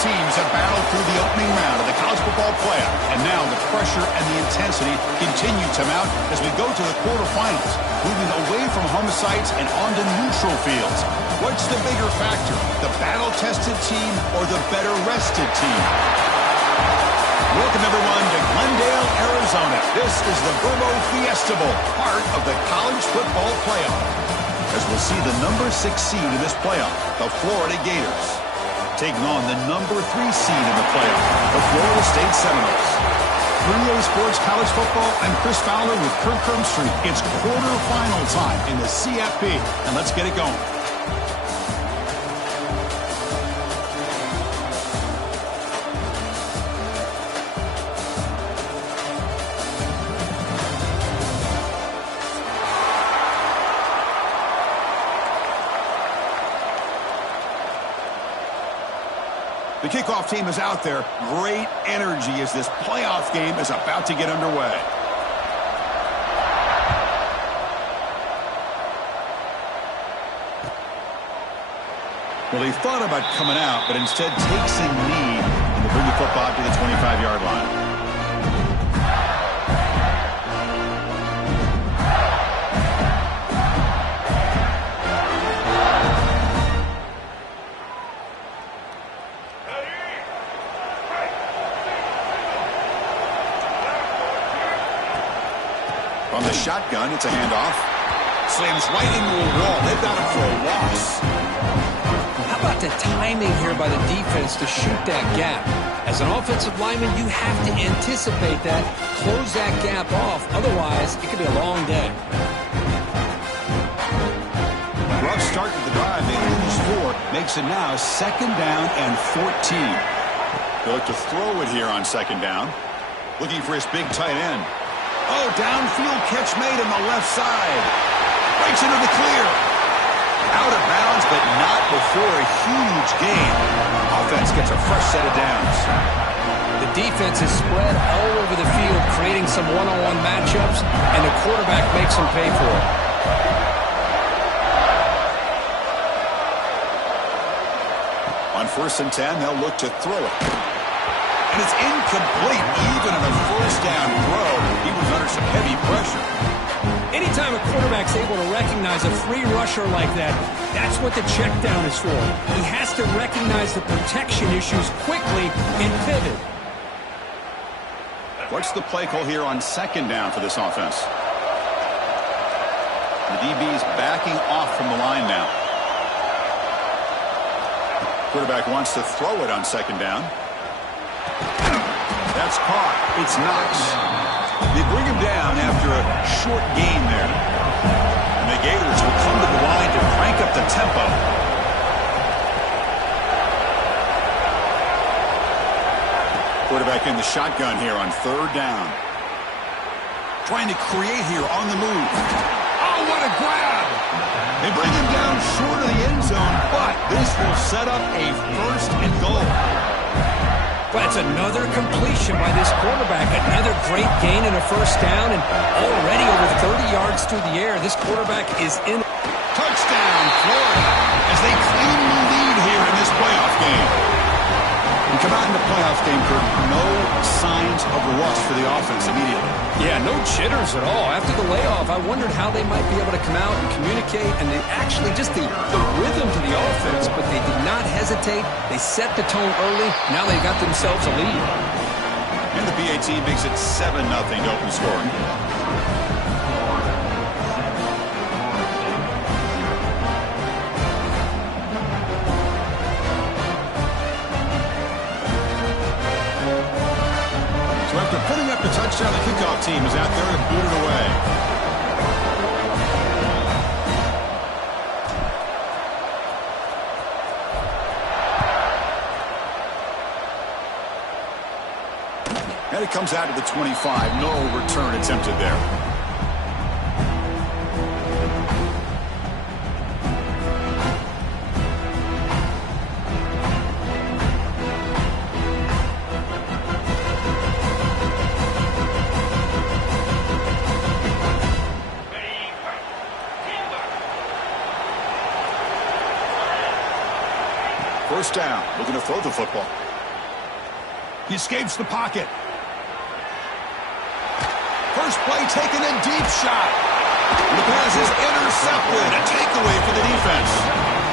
teams have battled through the opening round of the college football playoff, and now the pressure and the intensity continue to mount as we go to the quarterfinals, moving away from home sites and onto neutral fields. What's the bigger factor, the battle-tested team or the better-rested team? Welcome, everyone, to Glendale, Arizona. This is the Verbo Fiesta Bowl, part of the college football playoff, as we'll see the number 6 seed in this playoff, the Florida Gators, taking on the number 3 seed in the playoff, the Florida State Seminoles. 3A Sports College Football, I'm Chris Fowler with Kirk Street. It's quarterfinal time in the CFP, and let's get it going. The kickoff team is out there. Great energy as this playoff game is about to get underway. Well, he thought about coming out, but instead takes a knee and will bring the football to the 25-yard line. From the shotgun, it's a handoff. Slams right into a wall. They've got him for a loss. How about the timing here by the defense to shoot that gap? As an offensive lineman, you have to anticipate that, close that gap off. Otherwise, it could be a long day. Rough start to the drive. They lose 4. Makes it now 2nd down and 14. They'll look to throw it here on 2nd down. Looking for his big tight end. Oh, downfield catch made on the left side. Breaks into the clear. Out of bounds, but not before a huge gain. Offense gets a fresh set of downs. The defense is spread all over the field, creating some one-on-one matchups, and the quarterback makes them pay for it. On 1st and 10, they'll look to throw it. And it's incomplete, even on a 1st down throw. He was under some heavy pressure. Anytime a quarterback's able to recognize a free rusher like that, that's what the check down is for. He has to recognize the protection issues quickly and pivot. What's the play call here on 2nd down for this offense? The DB's backing off from the line now. Quarterback wants to throw it on 2nd down. That's caught. It's Knox. They bring him down after a short gain there. And the Gators will come to the line to crank up the tempo. Quarterback in the shotgun here on 3rd down. Trying to create here on the move. Oh, what a grab! They bring him down short of the end zone, but this will set up a 1st and goal. But it's another completion by this quarterback. Another great gain in a 1st down, and already over 30 yards through the air. This quarterback is in. Touchdown, Florida, as they claim the lead here in this playoff game. We come out in the playoff game, Kurt, no signs of rust for the offense immediately. Yeah, no jitters at all. After the layoff, I wondered how they might be able to come out and communicate, and they actually just the rhythm to the offense, but they did not hesitate. They set the tone early. Now they've got themselves a lead. And the BA team makes it 7-0 to open scoring. So after putting up the touchdown, the kickoff team is out there to boot it away. And it comes out to the 25. No return attempted there. First down, looking to throw the football. He escapes the pocket. First play taken, a deep shot. The pass is intercepted. A takeaway for the defense.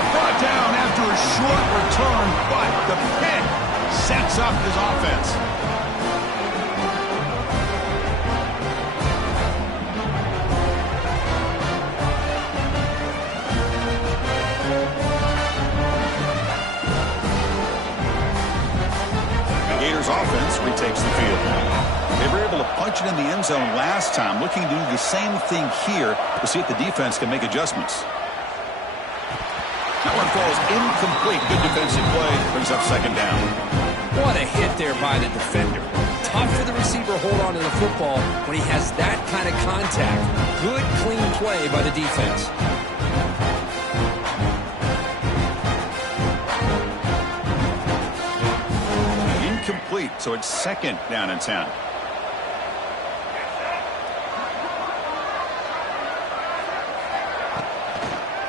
Brought down after a short return, but the pick sets up his offense. The Gators offense retakes the field. They were able to punch it in the end zone last time, looking to do the same thing here to see if the defense can make adjustments. That one falls incomplete. Good defensive play. Brings up second down. What a hit there by the defender. Tough for the receiver to hold on to the football when he has that kind of contact. Good, clean play by the defense. Incomplete, so it's second down and 10.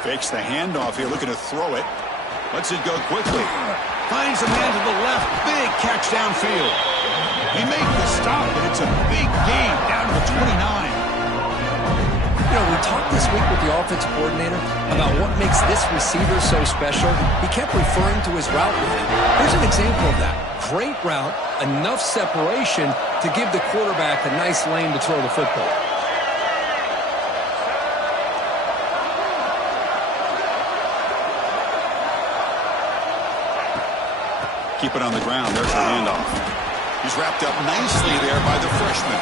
Fakes the handoff here, looking to throw it. Lets it go quickly. Finds a man to the left. Big catch downfield. He made the stop, but it's a big gain down to the 29. You know, we talked this week with the offensive coordinator about what makes this receiver so special. He kept referring to his route with him. Here's an example of that. Great route, enough separation to give the quarterback a nice lane to throw the football. Keep it on the ground. There's the handoff. He's wrapped up nicely there by the freshman.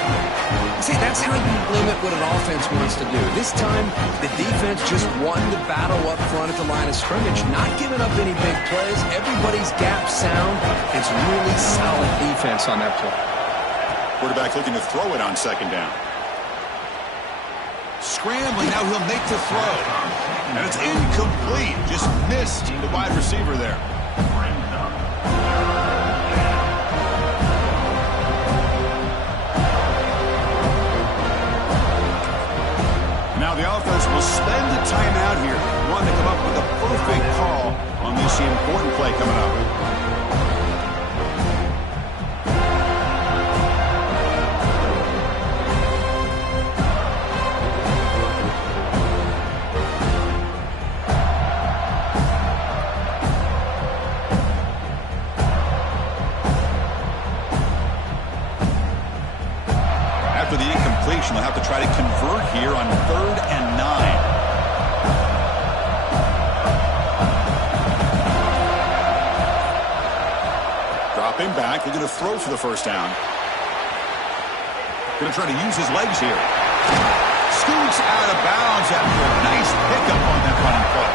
See, that's how you limit what an offense wants to do. This time, the defense just won the battle up front at the line of scrimmage, not giving up any big plays. Everybody's gap sound. It's really solid defense on that play. Quarterback looking to throw it on second down. Scrambling. Now he'll make the throw. And it's incomplete. Just missed the wide receiver there. Now the offense will spend the timeout here. Wanting to come up with a perfect call on this important play coming up. After the incompletion, they'll have to try to convert here on 3rd and 9. Dropping back, looking to throw for the first down. Going to try to use his legs here. Scoots out of bounds after a nice pickup on that running play.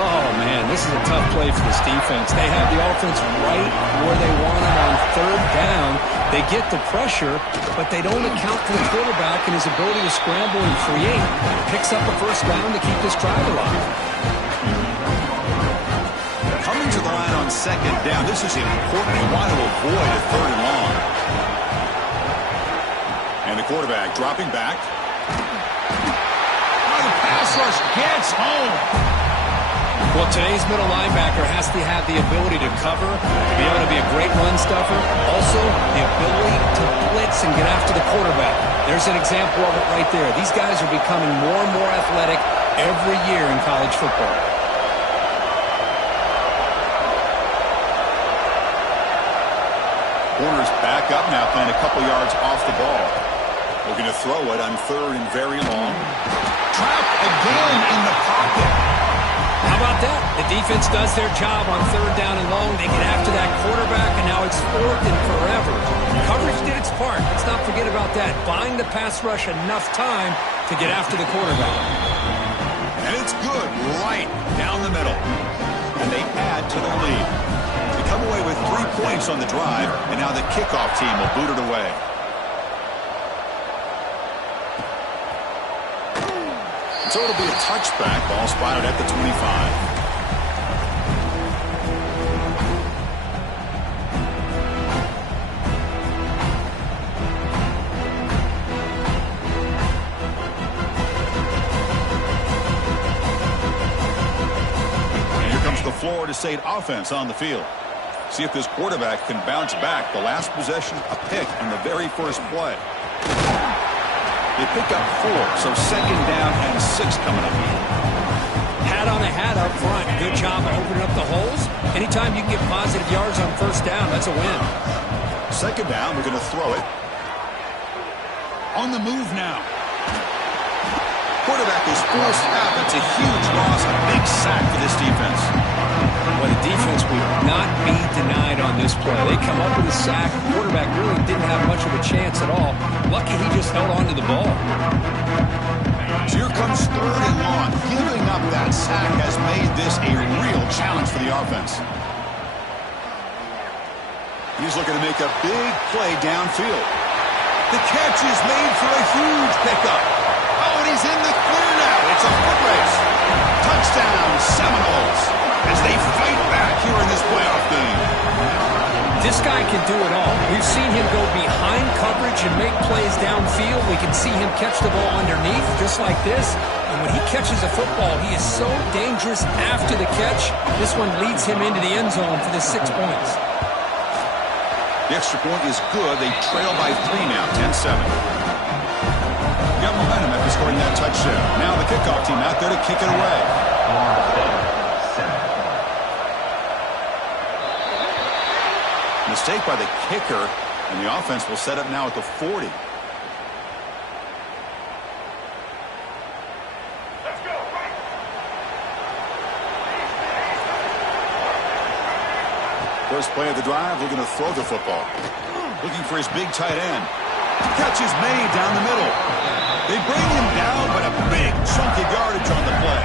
Oh, man, this is a tough play for this defense. They have the offense right where they want them on 3rd down. They get the pressure, but they don't account for the quarterback and his ability to scramble and create. Picks up a first down to keep this drive alive. Coming to the line on second down. This is important. They want to avoid a 3rd and long. And the quarterback dropping back. Oh, the pass rush gets home. Well, today's middle linebacker has to have the ability to cover, to be able to be a great run stuffer. Also, the ability to blitz and get after the quarterback. There's an example of it right there. These guys are becoming more and more athletic every year in college football. Corner's back up now, playing a couple yards off the ball. Looking to throw it on 3rd and very long. Trapped again in the pocket. How about that? The defense does their job on 3rd down and long. They get after that quarterback, and now it's 4th and forever. Coverage did its part. Let's not forget about that. Buying the pass rush enough time to get after the quarterback. And it's good right down the middle. And they add to their lead. They come away with 3 points on the drive, and now the kickoff team will boot it away. So it'll be a touchback. Ball spotted at the 25. And here comes the Florida State offense on the field. See if this quarterback can bounce back. The last possession, a pick on the very first play. They pick up 4, so second down and 6 coming up. Hat on a hat up front. Good job of opening up the holes. Anytime you can get positive yards on first down, that's a win. Second down, we're going to throw it. On the move now. Quarterback is forced out. That's a huge loss, a big sack for this defense. Well, the defense will not be denied on this play. They come up with a sack. The quarterback really didn't have much of a chance at all. Lucky he just held on to the ball. Here comes 3rd and long. Giving up that sack has made this a real challenge for the offense. He's looking to make a big play downfield. The catch is made for a huge pickup. Oh, and he's in the clear now. It's a foot race. Touchdown, Seminoles, as they fight back here in this playoff game. This guy can do it all. We've seen him go behind coverage and make plays downfield. We can see him catch the ball underneath, just like this. And when he catches a football, he is so dangerous after the catch. This one leads him into the end zone for the 6 points. The extra point is good. They trail by 3 now, 10-7. Got momentum after scoring that touchdown. Now the kickoff team out there to kick it away. Mistake by the kicker, and the offense will set up now at the 40. First play of the drive, looking to throw the football. Looking for his big tight end. Catch is made down the middle. They bring him down, but a big chunk of yardage on the play.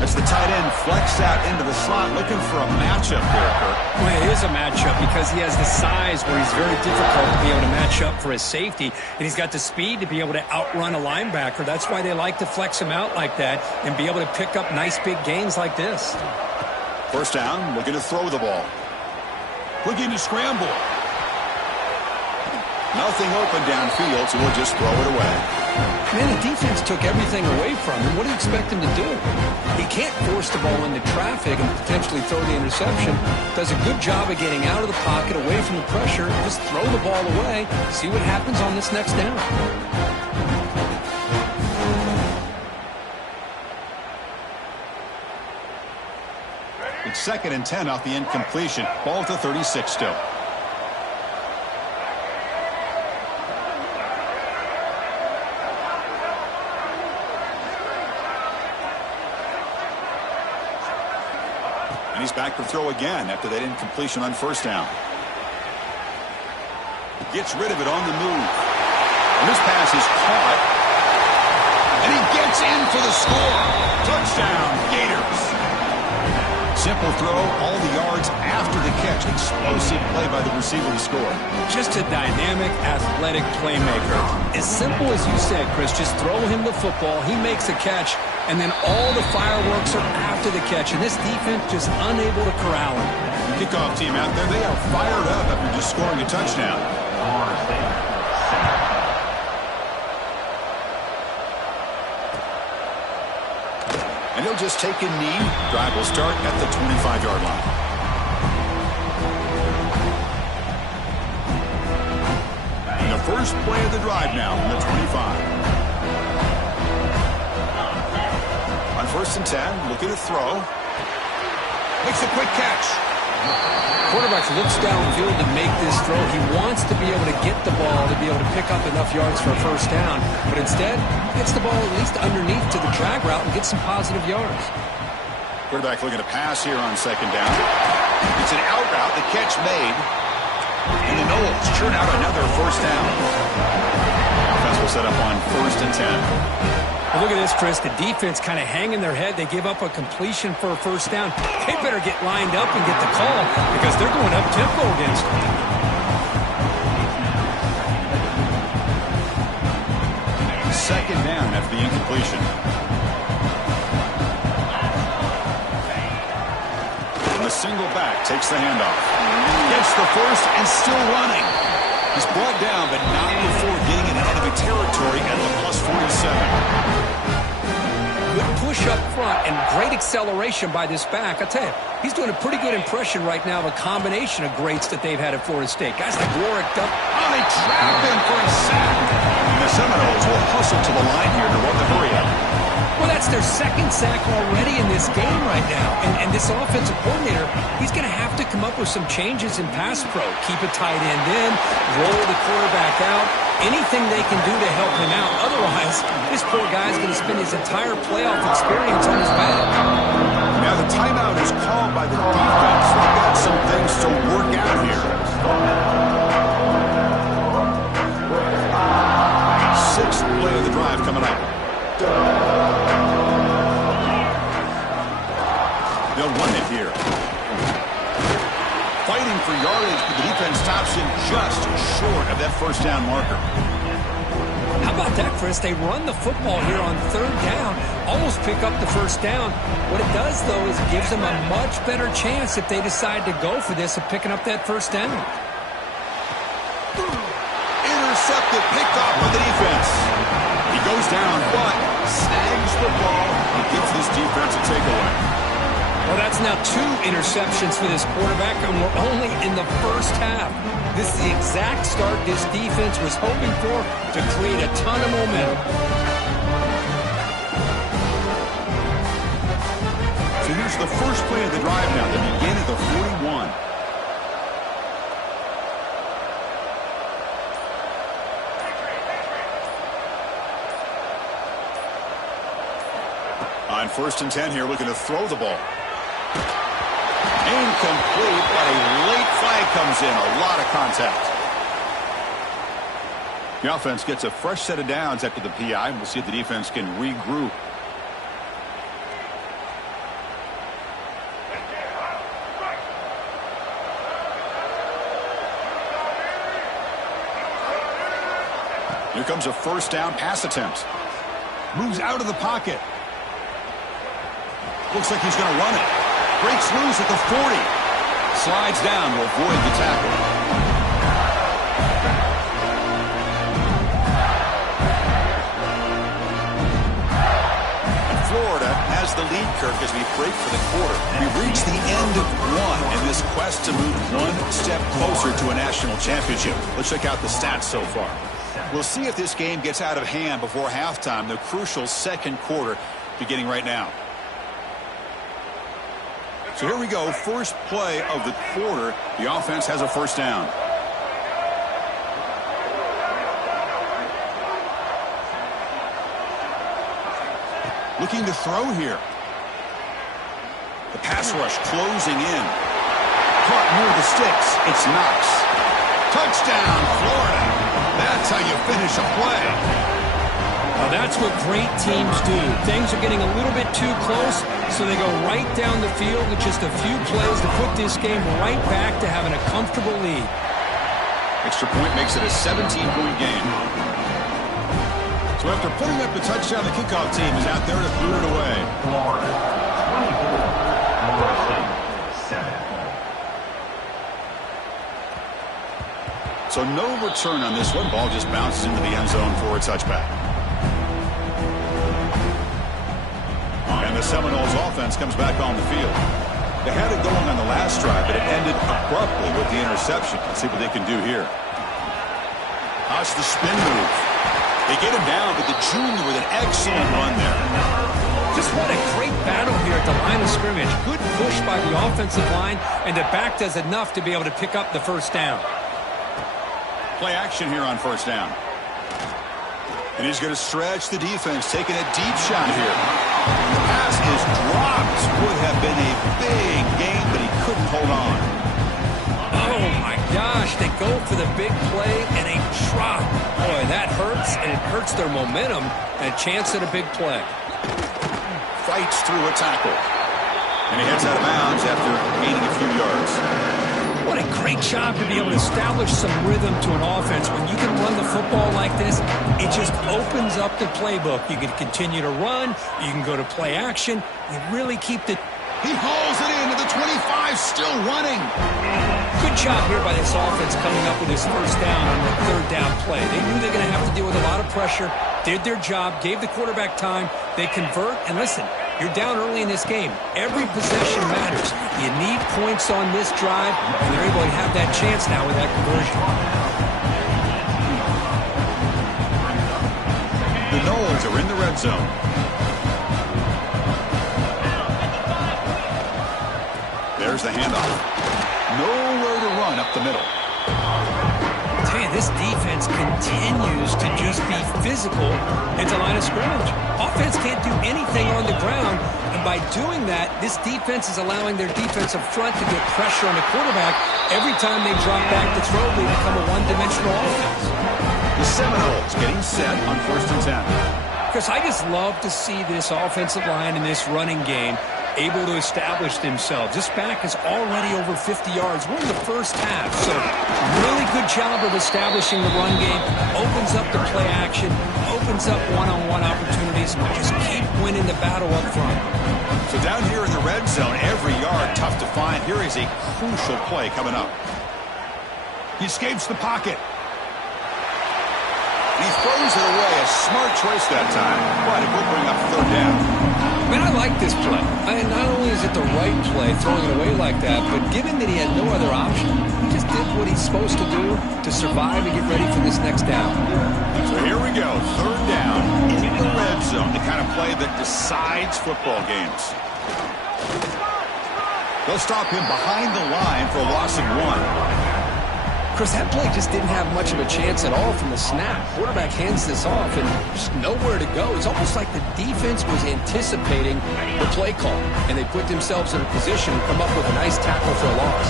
As the tight end flexed out into the slot, looking for a matchup there, Kirk. Well, it is a matchup because he has the size where he's very difficult to be able to match up for his safety, and he's got the speed to be able to outrun a linebacker. That's why they like to flex him out like that and be able to pick up nice big gains like this. First down, looking to throw the ball. Looking to scramble. Nothing open downfield, so we'll just throw it away. Man, the defense took everything away from him. What do you expect him to do? He can't force the ball into traffic and potentially throw the interception. Does a good job of getting out of the pocket, away from the pressure. Just throw the ball away. See what happens on this next down. It's 2nd and 10 off the incompletion. Ball at the 36 still. And he's back to throw again after that incompletion on first down. Gets rid of it on the move. And this pass is caught. And he gets in for the score. Touchdown, Gators. Simple throw, all the yards after the catch. Explosive play by the receiver to score. Just a dynamic, athletic playmaker. As simple as you said, Chris, just throw him the football, he makes a catch, and then all the fireworks are after the catch, and this defense just unable to corral him. Kickoff team out there, they are fired up after just scoring a touchdown. And he'll just take a knee. Drive will start at the 25-yard line. And the first play of the drive now from the 25. On 1st and 10, looking to throw. Makes a quick catch. Quarterback looks downfield to make this throw. He wants to be able to get the ball to be able to pick up enough yards for a first down. But instead, gets the ball at least underneath to the drag route and gets some positive yards. Quarterback looking to pass here on 2nd down. It's an out route. The catch made. And the Noles churn out another first down. Offense will set up on 1st and 10. Well, look at this, Chris. The defense kind of hanging their head. They give up a completion for a first down. They better get lined up and get the call because they're going up-tempo against them. Second down after the incompletion. And the single back takes the handoff. Gets the first and still running. He's brought down, but not before getting into enemy territory at the +47. Good push push up front and great acceleration by this back. I tell you, he's doing a pretty good impression right now of a combination of greats that they've had at Florida State. Guys like Warwick. Oh, they trap him for a sack. And the Seminoles will hustle to the line here to run the hurry up. Well, that's their second sack already in this game right now. And this offensive coordinator, he's going to have to come up with some changes in pass pro. Keep a tight end in, roll the quarterback out, anything they can do to help him out. Otherwise, this poor guy's going to spend his entire playoff experience on his back. Now the timeout is called by the defense. They've got some things to work out here. Sixth play of the drive coming up. They'll run it here. Fighting for yardage, but the defense stops him just short of that first down marker. How about that, Chris? They run the football here on third down, almost pick up the first down. What it does, though, is it gives them a much better chance if they decide to go for this of picking up that first down. Intercepted, picked off by the defense. He goes down, but snags the ball and gives this defense a takeaway. Well, that's now 2 interceptions for this quarterback, and we're only in the first half. This is the exact start this defense was hoping for to create a ton of momentum. So here's the first play of the drive now, the beginning of the 41. On 1st and 10 here, looking to throw the ball. Incomplete, but a late flag comes in. A lot of contact. The offense gets a fresh set of downs after the PI. We'll see if the defense can regroup. Here comes a first down pass attempt. Moves out of the pocket. Looks like he's going to run it. Breaks loose at the 40. Slides down to avoid the tackle. And Florida has the lead, Kirk, as we break for the quarter. We reach the end of one in this quest to move one step closer to a national championship. Let's check out the stats so far. We'll see if this game gets out of hand before halftime, the crucial second quarter beginning right now. So here we go, first play of the quarter. The offense has a first down. Looking to throw here. The pass rush closing in. Caught near the sticks. It's Knox. Touchdown, Florida. That's how you finish a play. Well, that's what great teams do. Things are getting a little bit too close, so they go right down the field with just a few plays to put this game right back to having a comfortable lead. Extra point makes it a 17-point game. So after putting up the touchdown, the kickoff team is out there to boot it away. Florida 24, Florida State 7. So no return on this one. Ball just bounces into the end zone for a touchback. And the Seminoles offense comes back on the field. They had it going on the last drive, but it ended abruptly with the interception. Let's see what they can do here. How's the spin move? They get him down, but the junior with an excellent run there. Just what a great battle here at the line of scrimmage. Good push by the offensive line, and the back does enough to be able to pick up the first down. Play action here on first down. And he's going to stretch the defense, taking a deep shot here. The pass is dropped. Would have been a big game, but he couldn't hold on. Oh, my gosh. They go for the big play, and a drop. Boy, that hurts, and it hurts their momentum, and a chance at a big play. Fights through a tackle. And he heads out of bounds after gaining a few yards. What a great job to be able to establish some rhythm to an offense. When you can run the football like this, it just opens up the playbook. You can continue to run. You can go to play action. You really keep the He hauls it in to the 25, still running. Good job here by this offense coming up with his first down on the third down play. They knew they were going to have to deal with a lot of pressure, did their job, gave the quarterback time. They convert, and listen, you're down early in this game. Every possession matters. You need points on this drive, and they're able to have that chance now with that conversion. The Knowles are in the red zone. There's the handoff. Nowhere to run up the middle. I tell you, this defense continues to just be physical into line of scrimmage. Offense can't do anything on the ground, and by doing that, this defense is allowing their defensive front to get pressure on the quarterback. Every time they drop back to throw, they become a one-dimensional offense. The Seminoles getting set on 1st and 10. Chris, I just love to see this offensive line in this running game able to establish themselves. This back is already over 50 yards. We're in the first half, so really good job of establishing the run game. Opens up the play action, opens up one-on-one opportunities. Just keep winning the battle up front. So down here in the red zone, every yard tough to find. Here is a crucial play coming up. He escapes the pocket. He throws it away. A smart choice that time, but it will bring up third down. Man, I like this play. I mean, not only is it the right play, throwing it away like that, but given that he had no other option, he just did what he's supposed to do to survive and get ready for this next down. So here we go, third down in the red zone, the kind of play that decides football games. They'll stop him behind the line for a loss of 1. Chris, that play just didn't have much of a chance at all from the snap. Quarterback hands this off and just nowhere to go. It's almost like the defense was anticipating the play call, and they put themselves in a position to come up with a nice tackle for a loss.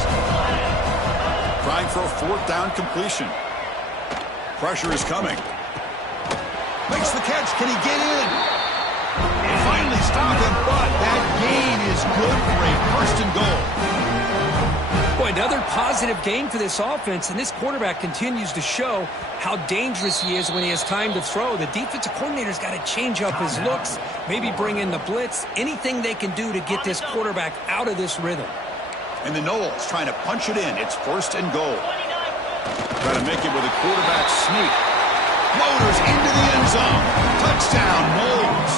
Trying for a 4th down completion. Pressure is coming. Makes the catch. Can he get in? And finally stop him, but that gain is good for a 1st and goal. Boy, another positive game for this offense, and this quarterback continues to show how dangerous he is when he has time to throw. The defensive coordinator's got to change up his looks, maybe bring in the blitz, anything they can do to get this quarterback out of this rhythm. And the Knowles trying to punch it in. It's 1st and goal. Trying to make it with a quarterback sneak. Motors into the end zone. Touchdown, Knowles.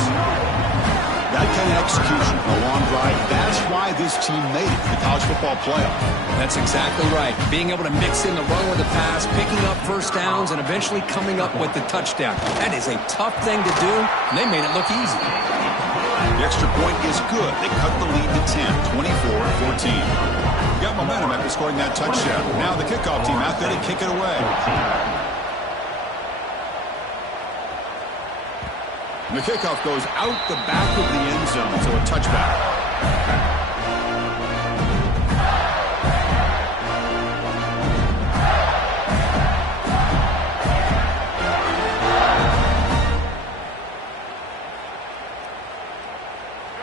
That kind of execution, a long drive, that's why this team made it to the college football playoff. That's exactly right. Being able to mix in the run with the pass, picking up first downs, and eventually coming up with the touchdown. That is a tough thing to do, and they made it look easy. The extra point is good. They cut the lead to 10, 24-14. Got momentum after scoring that touchdown. Now the kickoff team out there to kick it away. The kickoff goes out the back of the end zone, so a touchback.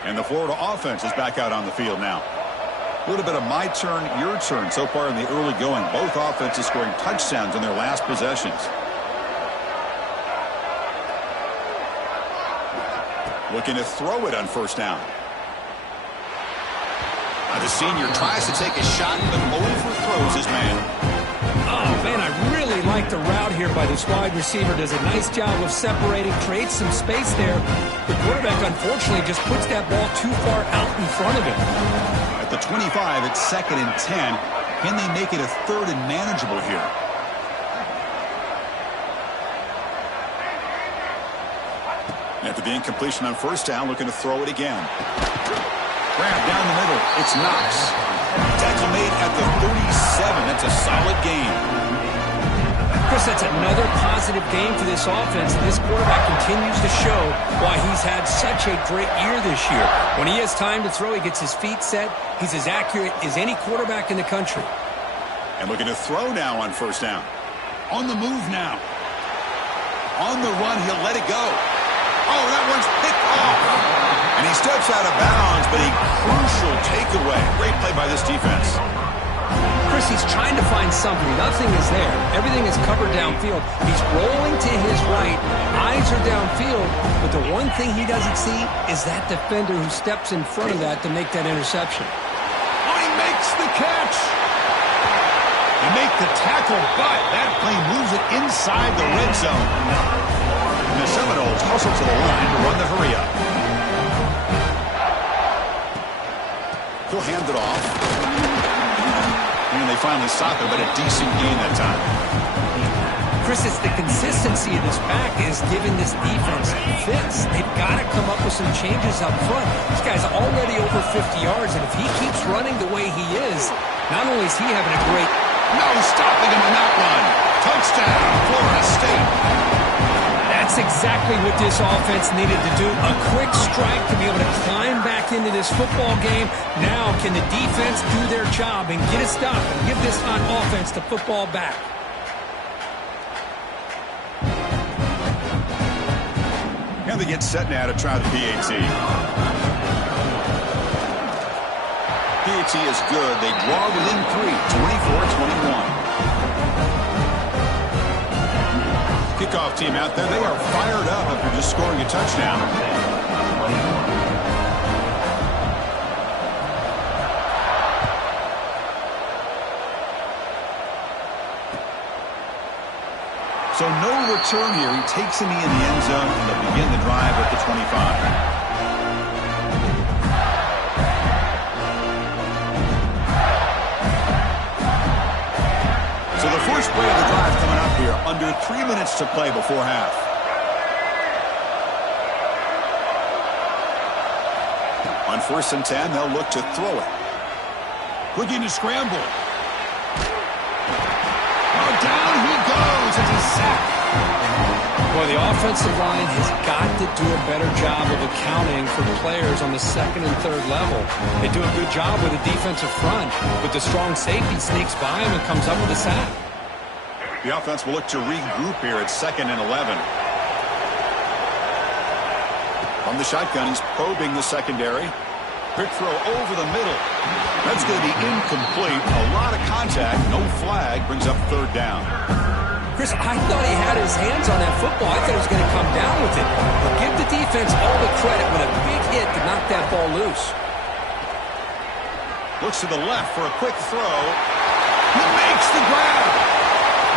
And the Florida offense is back out on the field now. A little bit of my turn, your turn so far in the early going. Both offenses scoring touchdowns in their last possessions. Looking to throw it on 1st down. Now the senior tries to take a shot, but overthrows his man. Oh, man, I really like the route here by this wide receiver. Does a nice job of separating, creates some space there. The quarterback, unfortunately, just puts that ball too far out in front of him. At the 25, it's 2nd and 10. Can they make it a 3rd and manageable here? After the incompletion on 1st down, looking to throw it again. Grab down the middle. It's Knox. Tackle made at the 37. That's a solid gain. Chris, that's another positive game for this offense. This quarterback continues to show why he's had such a great year this year. When he has time to throw, he gets his feet set. He's as accurate as any quarterback in the country. And looking to throw now on 1st down. On the move now. On the run, he'll let it go. Oh, that one's picked off. And he steps out of bounds, but a crucial takeaway. Great play by this defense. Chris, he's trying to find something. Nothing is there. Everything is covered downfield. He's rolling to his right. Eyes are downfield. But the one thing he doesn't see is that defender who steps in front of that to make that interception. Oh, he makes the catch. They make the tackle, but that play moves it inside the red zone. And the Seminoles hustle to the line to run the hurry up. He'll hand it off. And they finally stop it, but a decent gain that time. Chris, it's the consistency of this back is giving this defense fits. They've got to come up with some changes up front. This guy's already over 50 yards, and if he keeps running the way he is, not only is he having a great... No stopping him on that one. Touchdown, Florida State. That's exactly what this offense needed to do. A quick strike to be able to climb back into this football game. Now can the defense do their job and get a stop and give this hot offense the football back? And they get set now to try the PAT. PAT is good. They draw within 3, 24-21. Kickoff team out there. They are fired up after just scoring a touchdown. So no return here. He takes him in the end zone, and they'll begin the drive at the 25. So the first play of the drive coming up here. Under 3 minutes to play before half. On 1st and 10, they'll look to throw it. Looking to scramble. Oh, down he goes. It's a sack. Boy, the offensive line has got to do a better job of accounting for players on the second and third level. They do a good job with the defensive front, but the strong safety sneaks by him and comes up with a sack. The offense will look to regroup here at 2nd and 11. From the shotgun, he's probing the secondary. Quick throw over the middle. That's going to be incomplete. A lot of contact. No flag. Brings up 3rd down. Chris, I thought he had his hands on that football. I thought he was going to come down with it. But give the defense all the credit with a big hit to knock that ball loose. Looks to the left for a quick throw. He makes the grab.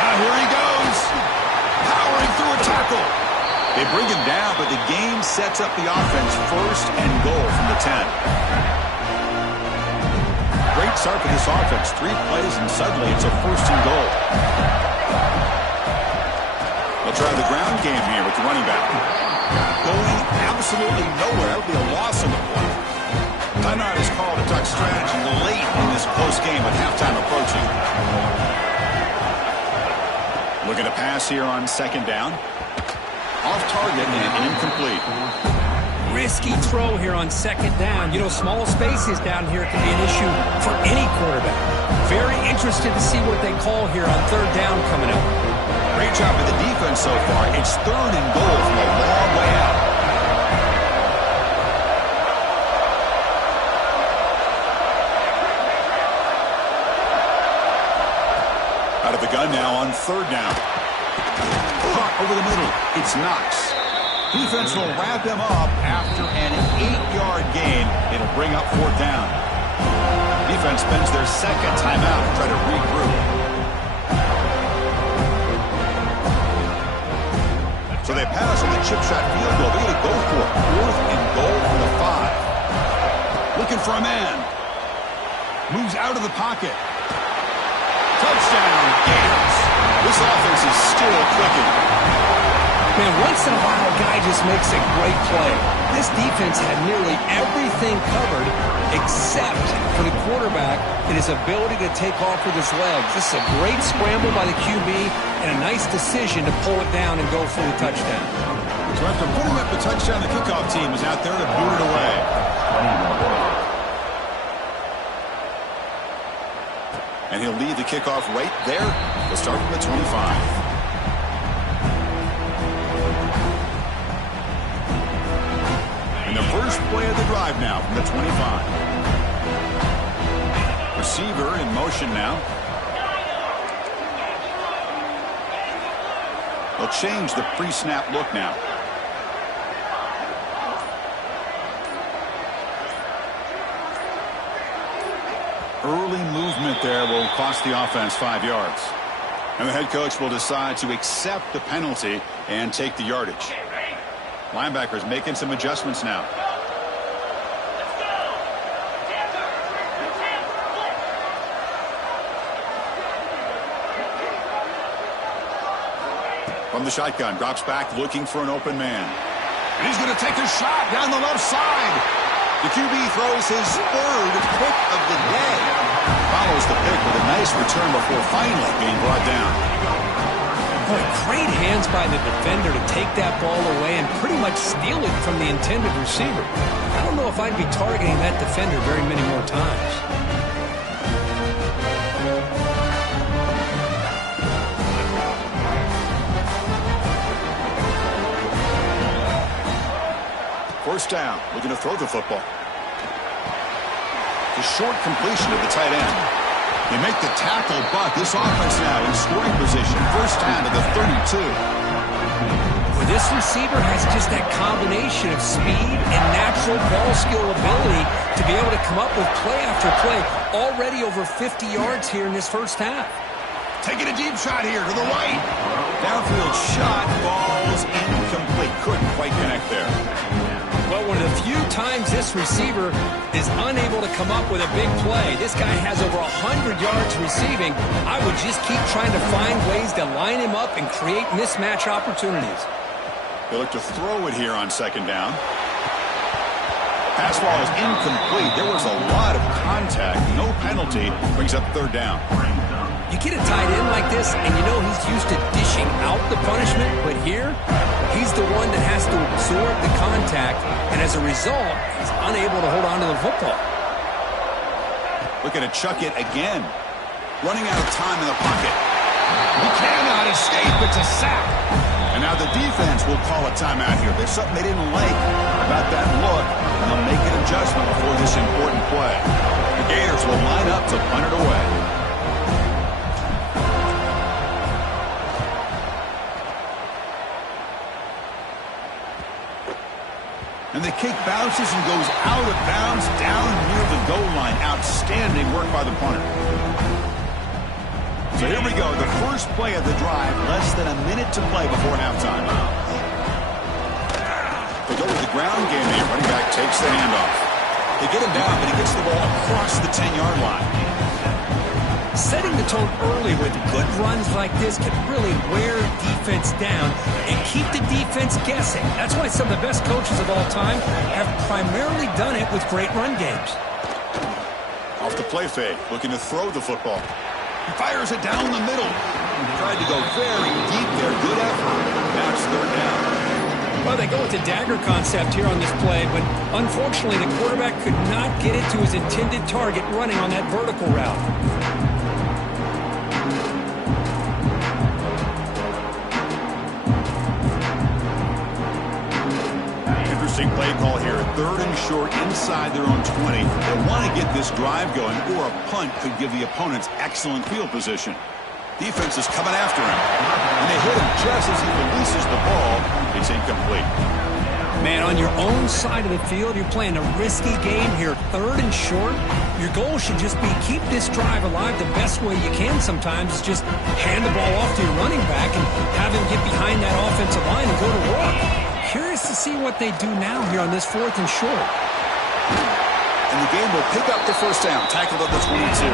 Now here he goes. Powering through a tackle. They bring him down, but the game sets up the offense 1st and goal from the 10. Great start for this offense. 3 plays, and suddenly it's a 1st and goal. They'll try the ground game here with the running back. Going absolutely nowhere. That would be a loss on the point. Timeout is called to duck strategy late in this close game with halftime approaching. Looking to pass here on 2nd down. Off target and incomplete. Risky throw here on 2nd down. You know, small spaces down here can be an issue for any quarterback. Very interested to see what they call here on 3rd down coming up. Great job with the defense so far. It's 3rd and goal from a long way out. Out of the gun now on 3rd down. Caught over the middle. It's Knox. Defense will wrap him up after an 8-yard gain. It'll bring up 4th down. Defense spends their 2nd timeout to try to regroup. So they pass on the chip shot field goal. They're going to go for it. 4th and goal from the 5. Looking for a man. Moves out of the pocket. Touchdown, Gators. This offense is still clicking. Man, once in a while, a guy just makes a great play. This defense had nearly everything covered except for the quarterback and his ability to take off with his legs. This is a great scramble by the QB and a nice decision to pull it down and go for the touchdown. So after putting up the touchdown, the kickoff team is out there to boot it away. And he'll lead the kickoff right there. He'll start from the 25. And the first play of the drive now from the 25. receiver in motion now. They'll change the pre-snap look now. Early movement there will cost the offense 5 yards. And the head coach will decide to accept the penalty and take the yardage. Linebackers making some adjustments now. From the shotgun, drops back looking for an open man. And he's going to take a shot down the left side. The QB throws his third pick of the day. Follows the pick with a nice return before finally being brought down. Boy, great hands by the defender to take that ball away and pretty much steal it from the intended receiver. I don't know if I'd be targeting that defender very many more times. First down, looking to throw the football. The short completion of the tight end. They make the tackle, but this offense now in scoring position. First down to the 32. Well, this receiver has just that combination of speed and natural ball skill ability to be able to come up with play after play. Already over 50 yards here in this first half. Taking a deep shot here to the right. Downfield shot, balls incomplete. Couldn't quite connect there. Well, one of the few times this receiver is unable to come up with a big play. This guy has over 100 yards receiving. I would just keep trying to find ways to line him up and create mismatch opportunities. They look to throw it here on second down. Pass ball is incomplete. There was a lot of contact. No penalty. Brings up third down. You get a tight end like this, and you know he's used to dishing out the punishment, but here, he's the one that has to absorb the contact, and as a result, he's unable to hold on to the football. Looking to chuck it again. Running out of time in the pocket. He cannot escape. It's a sack. And now the defense will call a timeout here. There's something they didn't like about that look, and they'll make an adjustment before this important play. The Gators will line up to punt it away. And the kick bounces and goes out of bounds down near the goal line. Outstanding work by the punter. So here we go. The first play of the drive. Less than a minute to play before halftime. They go with the ground game here. Running back takes the handoff. They get him down, but he gets the ball across the 10-yard line. Setting the tone early with good runs like this can really wear defense down and keep the defense guessing. That's why some of the best coaches of all time have primarily done it with great run games. Off the play fake, looking to throw the football. He fires it down the middle. Tried to go very deep there. Good effort. Now it's third down. Well, they go with the dagger concept here on this play, but unfortunately the quarterback could not get it to his intended target running on that vertical route. Play call here. Third and short inside their own 20. They want to get this drive going, or a punt could give the opponents excellent field position. Defense is coming after him. And they hit him just as he releases the ball. It's incomplete. Man, on your own side of the field, you're playing a risky game here. Third and short. Your goal should just be keep this drive alive the best way you can sometimes is just hand the ball off to your running back and have him get behind that offensive line and go to work. Curious to see what they do now here on this fourth and short. And the game will pick up the first down. Tackled at the 22.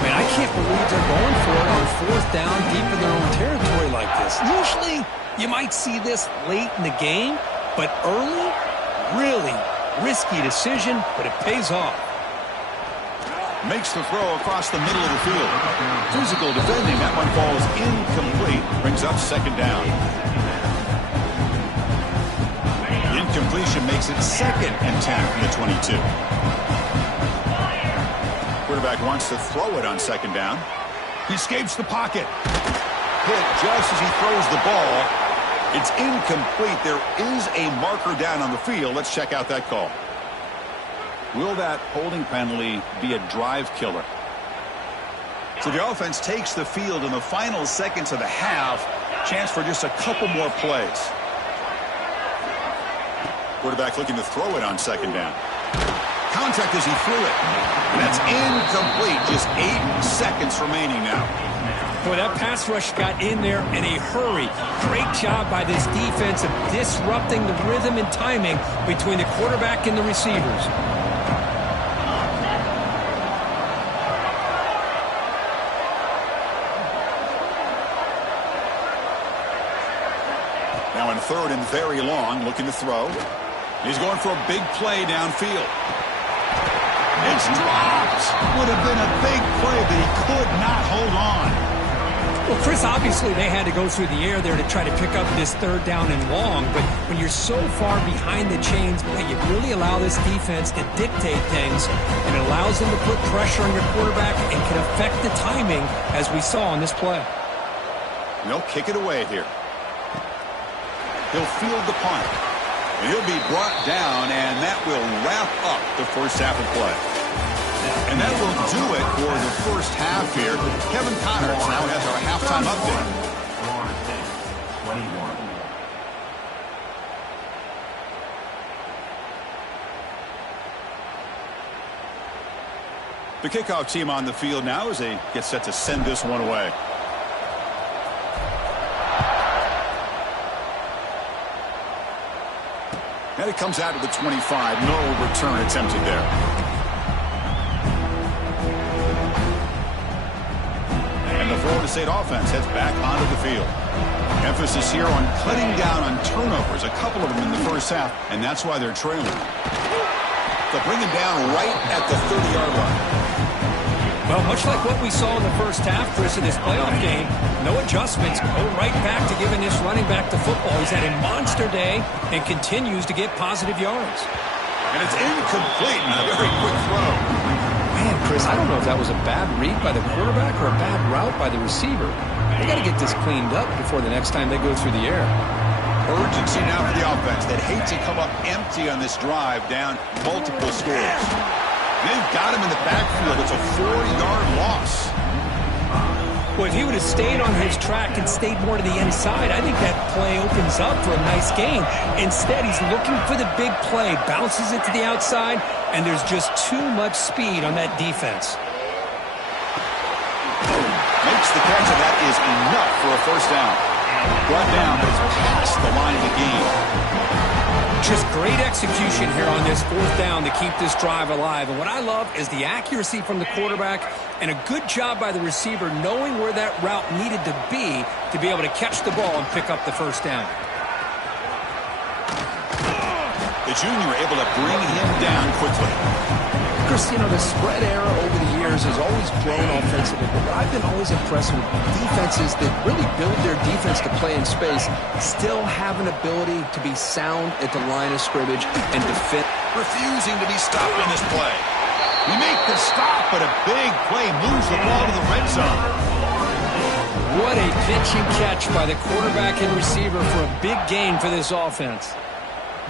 Man, I can't believe they're going for it on fourth down deep in their own territory like this. Usually, you might see this late in the game, but early, really risky decision, but it pays off. Makes the throw across the middle of the field. Physical defending. That one falls incomplete. Brings up second down. Incompletion makes it second and 10 from the 22. Quarterback wants to throw it on second down. He escapes the pocket. Hit just as he throws the ball. It's incomplete. There is a marker down on the field. Let's check out that call. Will that holding penalty be a drive killer? So the offense takes the field in the final seconds of the half. Chance for just a couple more plays. Quarterback looking to throw it on second down. Contact as he threw it. And that's incomplete. Just 8 seconds remaining now. Boy, that pass rush got in there in a hurry. Great job by this defense of disrupting the rhythm and timing between the quarterback and the receivers. Now in third and very long, looking to throw. He's going for a big play downfield. It's dropped. Would have been a big play, but he could not hold on. Well, Chris, obviously they had to go through the air there to try to pick up this third down and long, but when you're so far behind the chains, you really allow this defense to dictate things, and it allows them to put pressure on your quarterback and can affect the timing, as we saw on this play. They'll kick it away here. He'll field the punt. And he'll be brought down, and that will wrap up the first half of play. And that will do it for the first half here. Kevin Connors now has our halftime update. 21. The kickoff team on the field now as they get set to send this one away. And it comes out to the 25. No return attempted there. And the Florida State offense heads back onto the field. Emphasis here on cutting down on turnovers, a couple of them in the first half, and that's why they're trailing. They'll bring him down right at the 30-yard line. Well, much like what we saw in the first half, Chris, of this playoff game, no adjustments. Go right back to giving this running back the football. He's had a monster day and continues to get positive yards. And it's incomplete and a very quick throw. Man, Chris, I don't know if that was a bad read by the quarterback or a bad route by the receiver. They got to get this cleaned up before the next time they go through the air. Urgency now for the offense. They'd hate to come up empty on this drive, down multiple scores. They've got him in the backfield. It's a 4-yard loss. Well, if he would have stayed on his track and stayed more to the inside, I think that play opens up for a nice gain. Instead, he's looking for the big play, bounces it to the outside, and there's just too much speed on that defense. Makes the catch, and that is enough for a first down. Brought down, but it's past the line of the game. Just great execution here on this fourth down to keep this drive alive. And what I love is the accuracy from the quarterback and a good job by the receiver knowing where that route needed to be able to catch the ball and pick up the first down. The junior able to bring him down quickly. Chris, you know, the spread era over the years has always grown offensively, but I've been always impressed with defenses that really build their defense to play in space, still have an ability to be sound at the line of scrimmage and defend. Refusing to be stopped on this play. We make the stop, but a big play moves the ball to the red zone. What a pitch and catch by the quarterback and receiver for a big gain for this offense.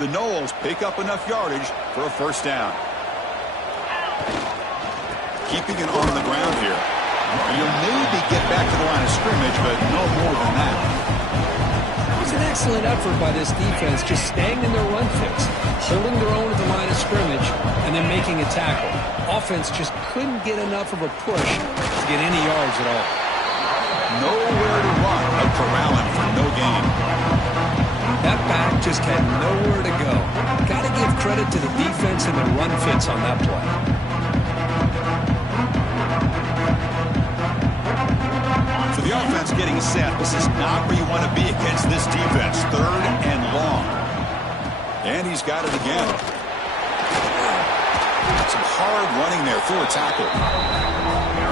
The Noles pick up enough yardage for a first down. Keeping it on the ground here. And you'll maybe get back to the line of scrimmage, but no more than that. It was an excellent effort by this defense, just staying in their run fix, holding their own at the line of scrimmage, and then making a tackle. Offense just couldn't get enough of a push to get any yards at all. Nowhere to run. A corralling for no gain. That back just had nowhere to go. Got to give credit to the defense and the run fits on that play. So the offense getting set. This is not where you want to be against this defense. Third and long. And he's got it again. Some hard running there through a tackle.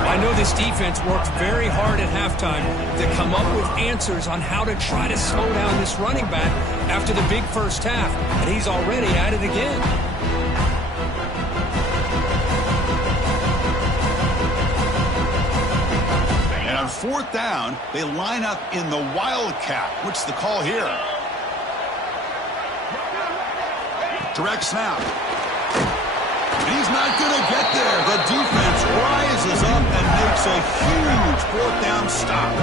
I know this defense worked very hard at halftime to come up with answers on how to try to slow down this running back after the big first half, and he's already at it again. And on fourth down, they line up in the Wildcat. What's the call here? Direct snap. And he's not going to get there. The defense rises up and makes a huge fourth down stop.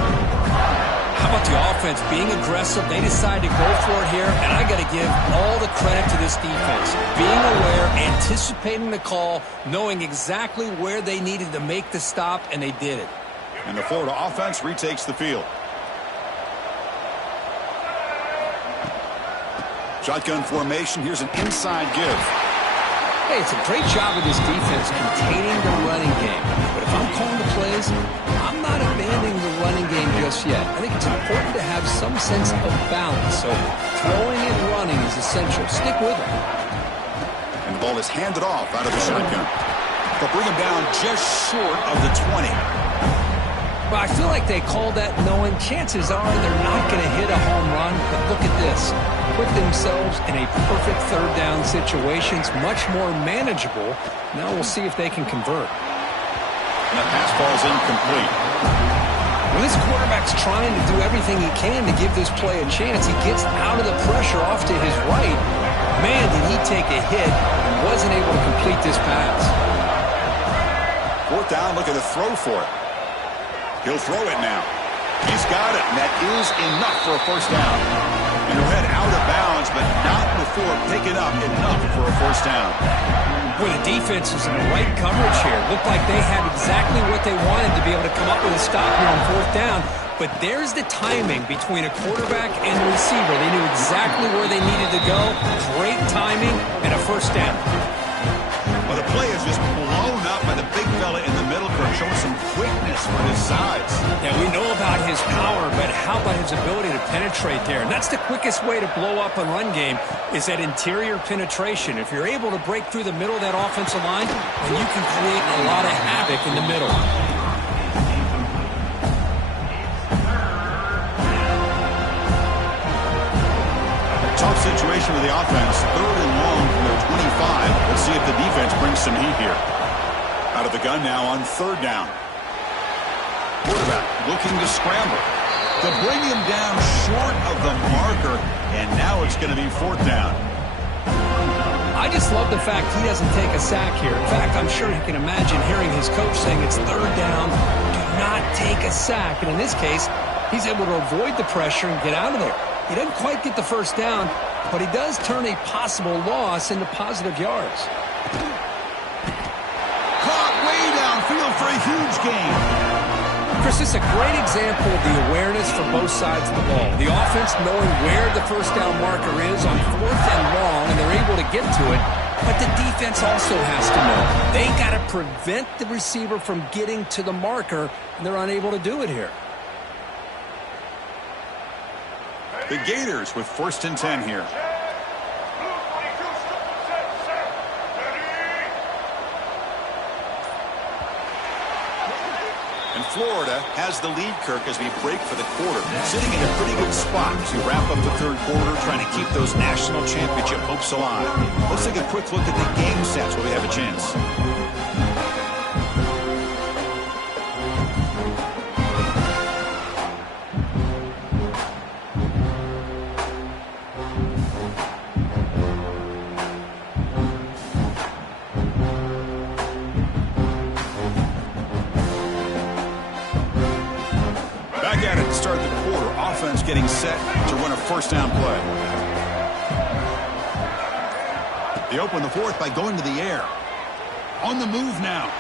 How about the offense being aggressive? They decide to go for it here, and I got to give all the credit to this defense. Being aware, anticipating the call, knowing exactly where they needed to make the stop, and they did it. And the Florida offense retakes the field. Shotgun formation. Here's an inside give. Hey, it's a great job of this defense containing the running game. But if I'm calling the plays, I'm not abandoning the running game just yet. I think it's important to have some sense of balance. So throwing and running is essential. Stick with it. And the ball is handed off out of the shotgun. They'll bring him down just short of the 20. Well, I feel like they called that knowing chances are they're not going to hit a home run. But look at this. Put themselves in a perfect third down situation. It's much more manageable. Now we'll see if they can convert. And the pass ball's incomplete. When this quarterback's trying to do everything he can to give this play a chance, he gets out of the pressure off to his right. Man, did he take a hit and wasn't able to complete this pass. Fourth down, looking to throw for it. He'll throw it now. He's got it, and that is enough for a first down. And he'll head out of bounds, but not before picking up enough for a first down. Boy, the defense was in the right coverage here. Looked like they had exactly what they wanted to be able to come up with a stop here on fourth down. But there's the timing between a quarterback and the receiver. They knew exactly where they needed to go. Great timing and a first down. Well, the play is just blown up by the big fella in the middle, showing some quickness for his size. Yeah, we know about his power, but how about his ability to penetrate there? And that's the quickest way to blow up a run game is that interior penetration. If you're able to break through the middle of that offensive line, then you can create a lot of havoc in the middle. Tough situation with the offense. Third and long from their 25. Let's see if the defense brings some heat here. Out of the gun now on third down. Quarterback looking to scramble. To bring him down short of the marker. And now it's going to be fourth down. I just love the fact he doesn't take a sack here. In fact, I'm sure he can imagine hearing his coach saying it's third down. Do not take a sack. And in this case, he's able to avoid the pressure and get out of there. He doesn't quite get the first down, but he does turn a possible loss into positive yards. Caught way downfield for a huge gain. Chris, this is a great example of the awareness for both sides of the ball. The offense knowing where the first down marker is on fourth and long, and they're able to get to it. But the defense also has to know. They got to prevent the receiver from getting to the marker, and they're unable to do it here. The Gators with first and 10 here. And Florida has the lead, Kirk, as we break for the quarter. Sitting in a pretty good spot as we wrap up the third quarter, trying to keep those national championship hopes alive. Let's take a quick look at the game stats while we have a chance. Getting set to run a first down play. They open the fourth by going to the air. On the move now.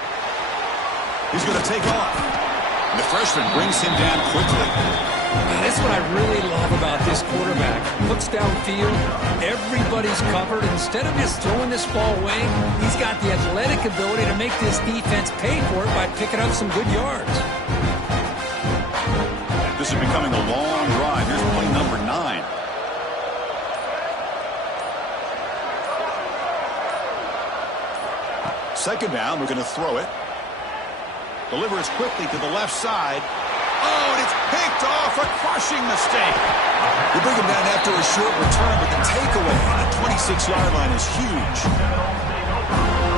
He's going to take off. And the freshman brings him down quickly. That's what I really love about this quarterback. Looks downfield, everybody's covered. Instead of just throwing this ball away, he's got the athletic ability to make this defense pay for it by picking up some good yards. This is becoming a long drive. Here's play number 9. Second down, we're going to throw it. Delivers quickly to the left side. Oh, and it's picked off. A crushing mistake. They bring him down after a short return, but the takeaway on the 26-yard line is huge.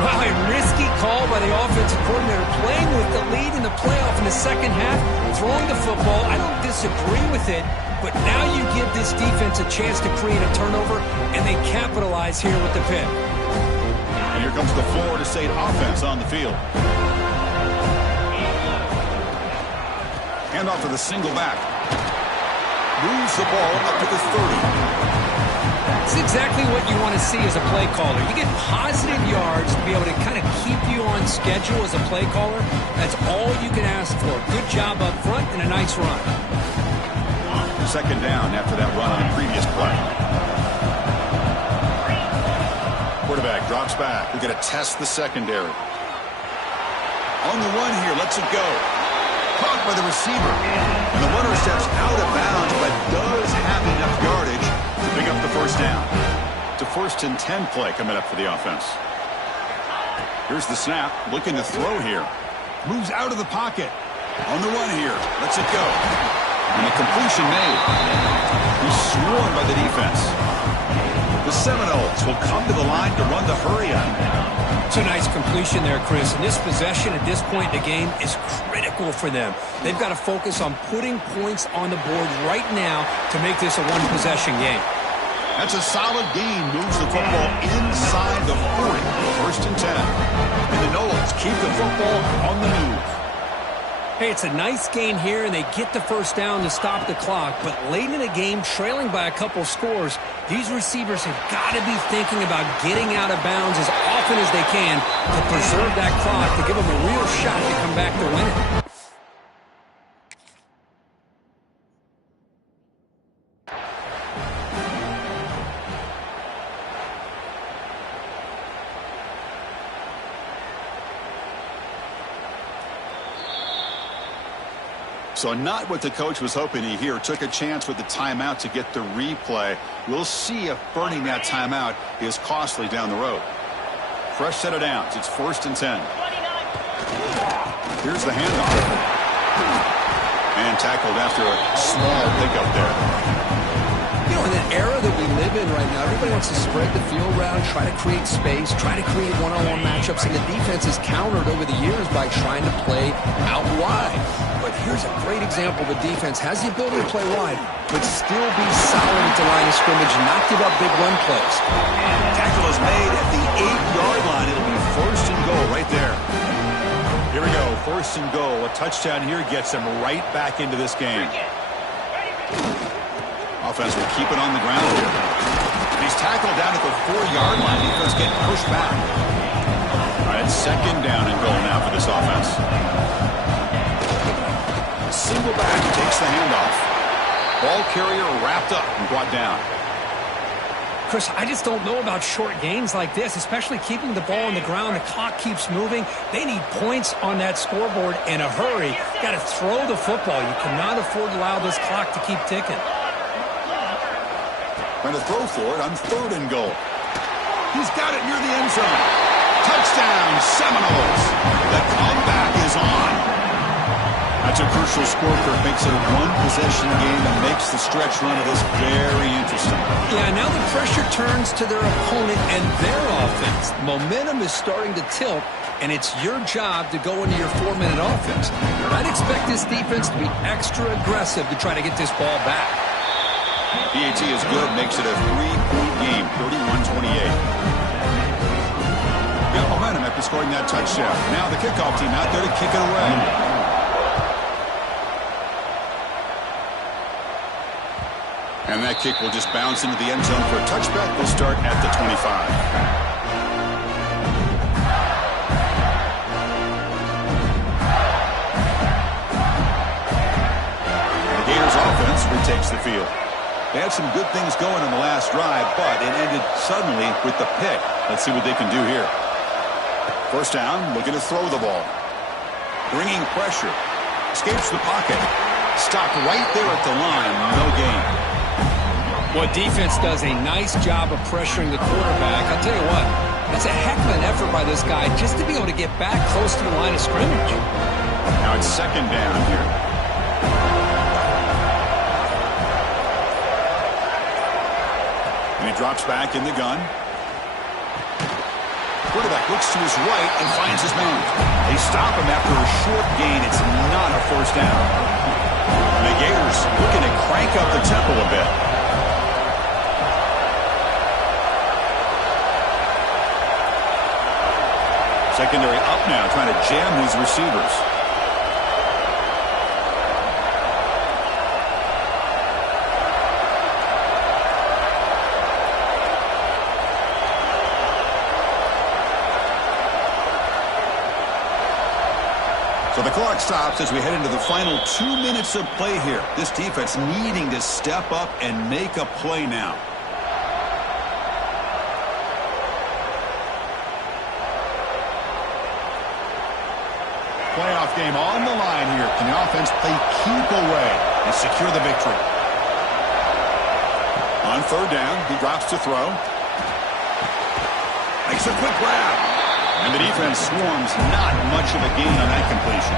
Wow, a risky call by the offensive coordinator, playing with the lead in the playoff in the second half, throwing the football. I don't disagree with it, but now you give this defense a chance to create a turnover, and they capitalize here with the pick. And here comes the Florida State offense on the field. Hand off to the single back. Moves the ball up to the 30. It's exactly what you want to see as a play caller. You get positive yards to be able to kind of keep you on schedule as a play caller. That's all you can ask for. Good job up front and a nice run. Second down after that run on the previous play. Quarterback drops back. We're going to test the secondary. On the run here, lets it go. Caught by the receiver. And the runner steps out of bounds, but does have enough yardage to pick up the first down. It's a 1st and 10 play coming up for the offense. Here's the snap. Looking to throw here. Moves out of the pocket. On the run here. Lets it go. And a completion made. He's swarmed by the defense. The Seminoles will come to the line to run the hurry on. It's a nice completion there, Chris. And this possession at this point in the game is critical for them. They've got to focus on putting points on the board right now to make this a one-possession game. That's a solid gain. Moves the football inside the 40. 1st and 10. And the Noles keep the football on the move. Hey, it's a nice gain here, and they get the first down to stop the clock. But late in the game, trailing by a couple scores, these receivers have got to be thinking about getting out of bounds as often as they can to preserve that clock, to give them a real shot to come back to win it. So not what the coach was hoping to hear. Took a chance with the timeout to get the replay. We'll see if burning that timeout is costly down the road. Fresh set of downs. It's 1st and 10. Here's the handoff. And tackled after a small pickup there. You know, in the era that we live in right now, everybody wants to spread the field around, try to create space, try to create one-on-one matchups, and the defense is countered over the years by trying to play out wide. But here's a great example. The defense has the ability to play wide, but still be solid at the line of scrimmage, not give up big run plays. Tackle is made at the 8-yard line. It'll be 1st and goal right there. Here we go, 1st and goal. A touchdown here gets them right back into this game. Offense will keep it on the ground here. He's tackled down at the 4-yard line. Defense getting pushed back. All right, 2nd down and goal now for this offense. Single back takes the handoff. Ball carrier wrapped up and brought down. Chris, I just don't know about short gains like this, especially keeping the ball on the ground. The clock keeps moving. They need points on that scoreboard in a hurry. Got to throw the football. You cannot afford to allow this clock to keep ticking. Trying to throw for it on 3rd and goal. He's got it near the end zone. Touchdown, Seminoles. The comeback is on. That's a crucial score, Kirk. Makes it a one-possession game and makes the stretch run of this very interesting. Yeah, now the pressure turns to their opponent and their offense. Momentum is starting to tilt, and it's your job to go into your 4-minute offense. But I'd expect this defense to be extra aggressive to try to get this ball back. PAT is good, makes it a 3-point game, 31-28. Got momentum after scoring that touchdown. Now the kickoff team out there to kick it away. And that kick will just bounce into the end zone for a touchback. We'll start at the 25. The Gators offense retakes the field. They had some good things going in the last drive, but it ended suddenly with the pick. Let's see what they can do here. 1st down, looking to throw the ball. Bringing pressure. Escapes the pocket. Stopped right there at the line. No gain. Well, defense does a nice job of pressuring the quarterback. I'll tell you what, that's a heck of an effort by this guy just to be able to get back close to the line of scrimmage. Now it's 2nd down here. And he drops back in the gun. Quarterback looks to his right and finds his man. They stop him after a short gain. It's not a 1st down. And the Gators looking to crank up the tempo a bit. Secondary up now, trying to jam his receivers. So the clock stops as we head into the final 2 minutes of play here. This defense needing to step up and make a play now. Playoff game on the line here. Can the offense play keep away and secure the victory? On third down, he drops to throw. Makes a quick grab. And the defense swarms, not much of a gain on that completion.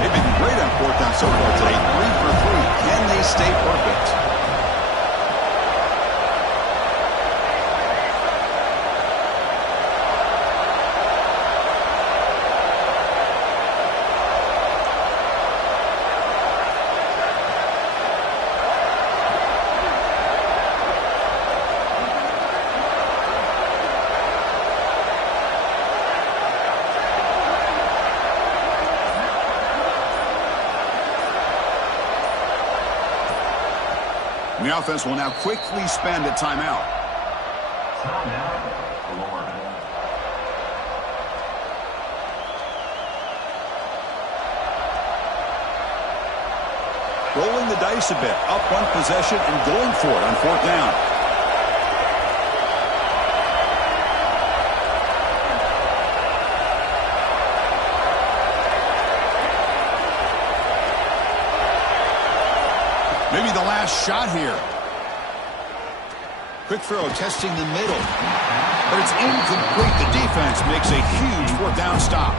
They've been great on fourth down so far today. 3 for 3. Can they stay perfect? The offense will now quickly spend a timeout. Timeout, Florida. Rolling the dice a bit, up one possession and going for it on fourth down. Maybe the last shot here. Quick throw testing the middle. But it's incomplete. The defense makes a huge fourth down stop.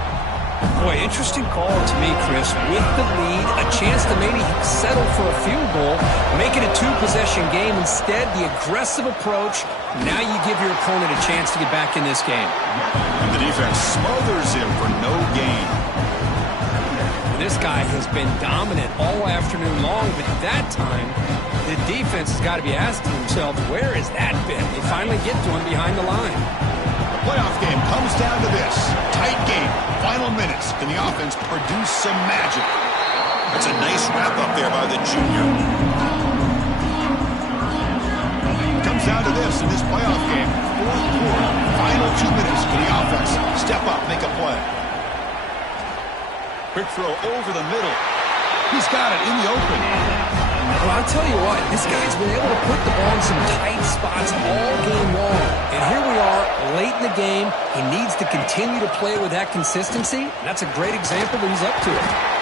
Boy, interesting call to me, Chris. With the lead, a chance to maybe settle for a field goal, make it a two-possession game. Instead, the aggressive approach. Now you give your opponent a chance to get back in this game. And the defense smothers him for no gain. This guy has been dominant all afternoon long, but that time, the defense has got to be asking themselves, where has that been? They finally get to him behind the line. The playoff game comes down to this. Tight game. Final minutes. Can the offense produce some magic? That's a nice wrap-up there by the junior. Comes down to this in this playoff game. Fourth quarter. Final 2 minutes. Can the offense step up, make a play? Quick throw over the middle. He's got it in the open. Well, I'll tell you what, this guy's been able to put the ball in some tight spots all game long. And here we are, late in the game. He needs to continue to play with that consistency. That's a great example that he's up to it.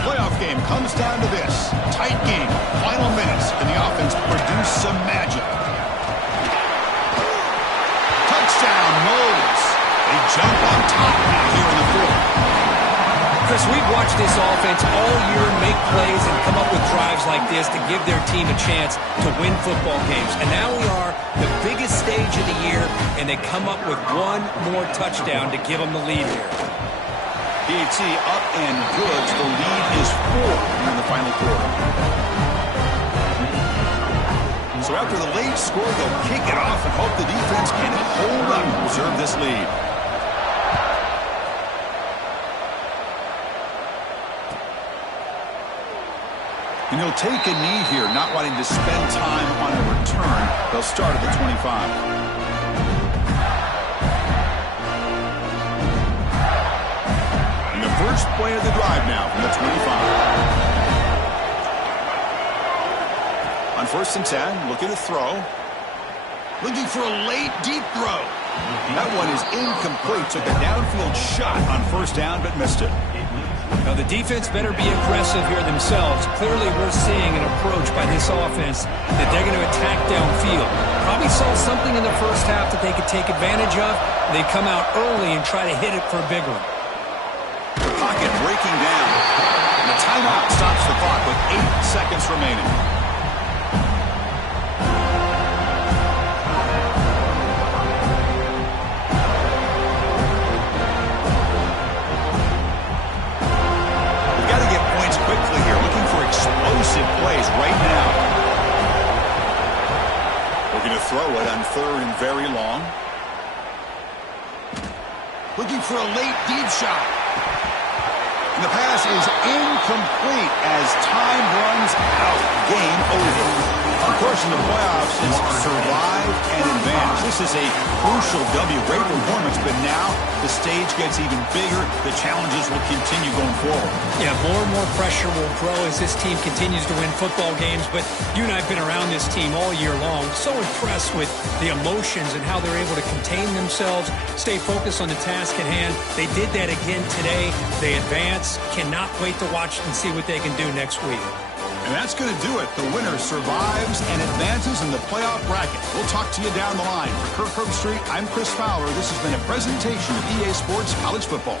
Playoff game comes down to this. Tight game. Final minutes. Can the offense produce some magic? Touchdown, Knowles. They jump on top now here in the fourth. Chris, we've watched this offense all year make plays and come up with drives like this to give their team a chance to win football games. And now we are the biggest stage of the year, and they come up with one more touchdown to give them the lead here. PAT up and good. The lead is 4 in the final quarter. So after the late score, they'll kick it off and hope the defense can hold up and preserve this lead. And he'll take a knee here, not wanting to spend time on a return. They'll start at the 25. First play of the drive now from the 25. On first and 10, looking to throw. Looking for a late, deep throw. That one is incomplete. Took a downfield shot on first down, but missed it. Now, the defense better be aggressive here themselves. Clearly, we're seeing an approach by this offense that they're going to attack downfield. Probably saw something in the first half that they could take advantage of. They come out early and try to hit it for a big one. Pocket breaking down. And the timeout stops the clock with 8 seconds remaining. We've got to get points quickly here. Looking explosive plays right now. We're going to throw it on 3rd and very long. Looking for a late deep shot. And the pass is incomplete as time runs out. Game over. Of course, in the playoffs, is survive and advance. This is a crucial W. Great performance, but now the stage gets even bigger. The challenges will continue going forward. Yeah, more and more pressure will grow as this team continues to win football games. But you and I have been around this team all year long. So impressed with the emotions and how they're able to contain themselves, stay focused on the task at hand. They did that again today. They advance. Cannot wait to watch and see what they can do next week. And that's going to do it. The winner survives and advances in the playoff bracket. We'll talk to you down the line. For Kirk Herbstreit, I'm Chris Fowler. This has been a presentation of EA Sports College Football.